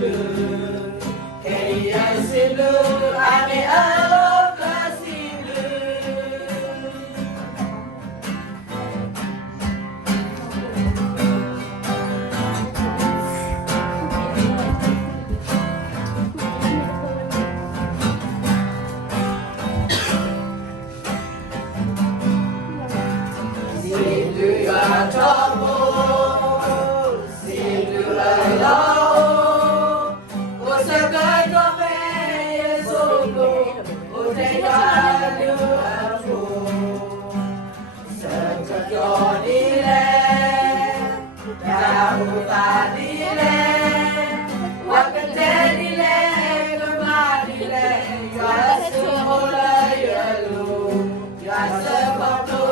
blue. Kasih blue, ame alo kasih blue. Si blue ya trouble, si blue alone. What's a guy come solo? Oh, take a new apple. Such a Johnny land, Tahu tadi land, Wakan jadi land, kemari land. You are semola yellow, you are sebablo.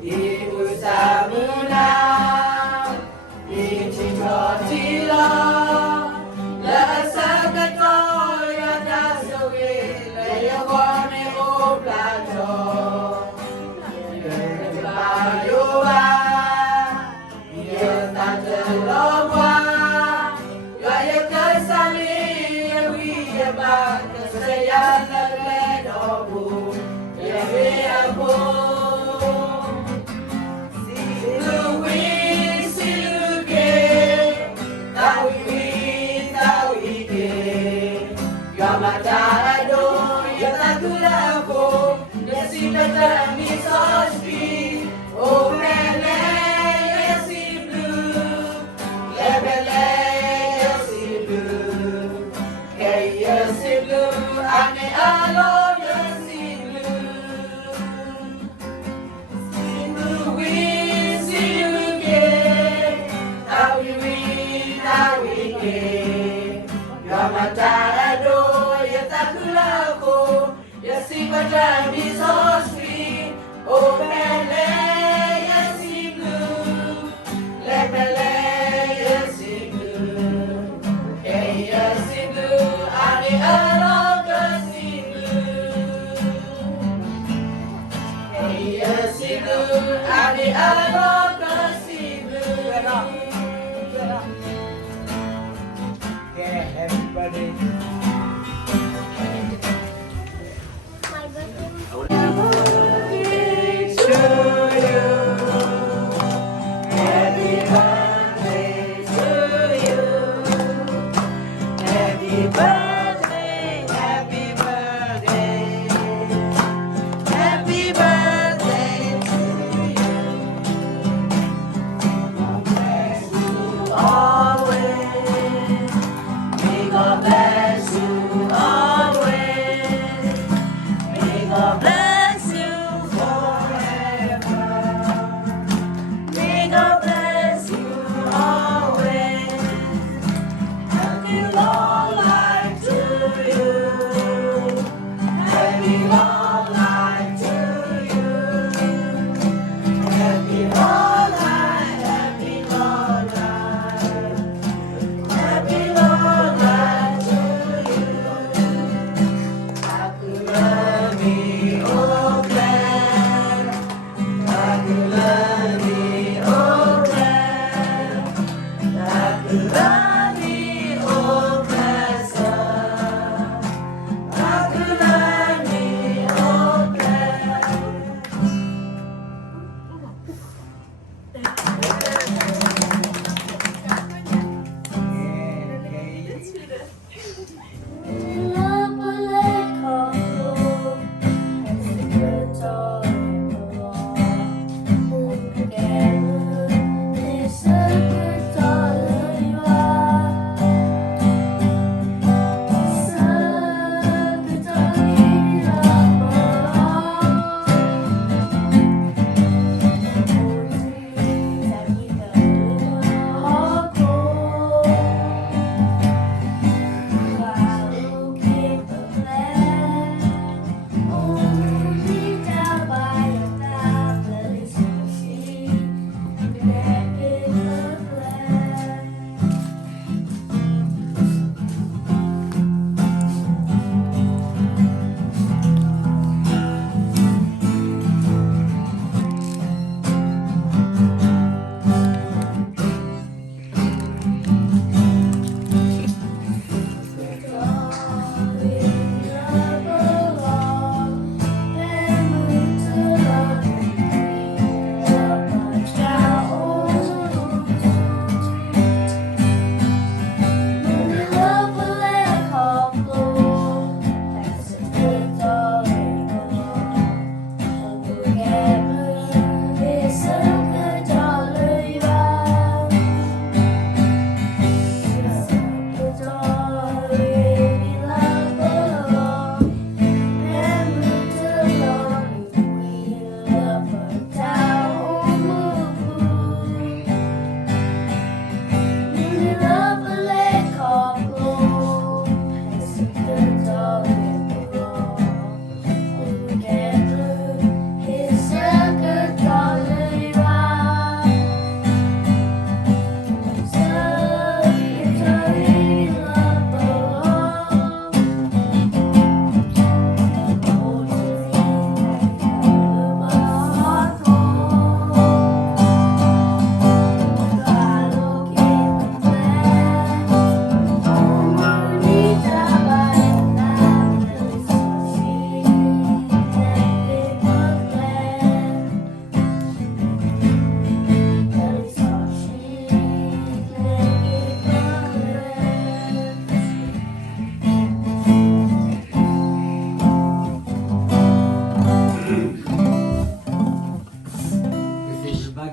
Ibu samuna, ichi jotila, la sakato ya dasawe, la yawame oplato. Bayuwa, ya tantelowa, ya kasami ya wiya kasaya la ledobu, ya wiyabu. Matado, ya takulako, ya sinata mi sospi, o mele, ya si blue, lebele, ya si blue, hey ya si blue, ane alo, ya si blue, si blue we, si blue ke, tawi we, tawi ke, ya matado. Ya si padang mi so sweet, oh mele ya si blue, lepele ya si blue, hey ya si blue, ane alo ka si blue, hey ya si blue, ane alo ka si blue. Okay, everybody. To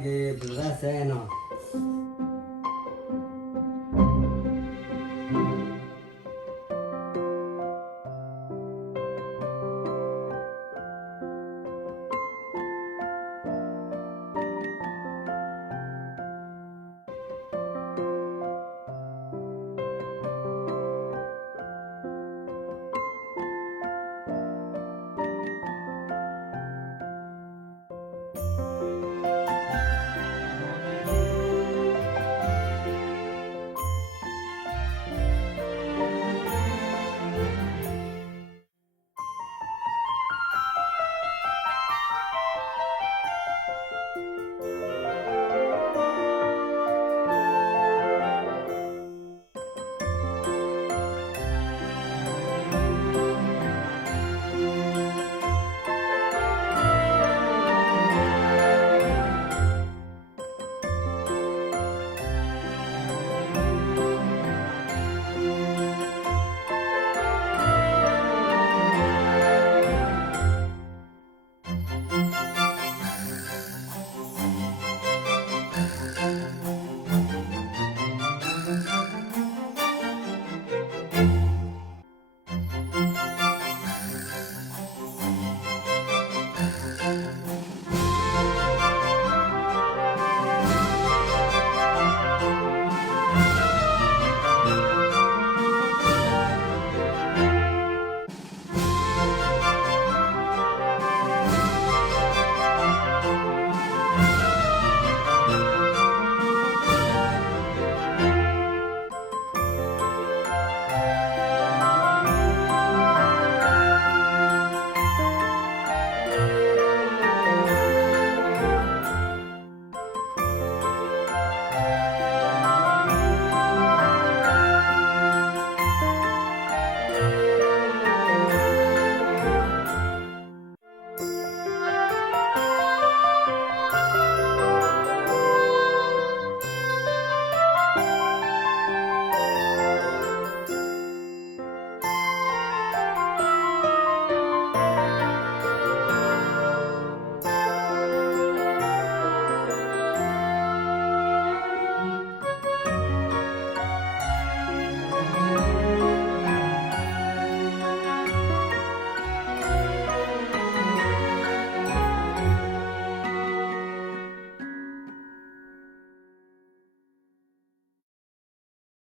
birthday blessed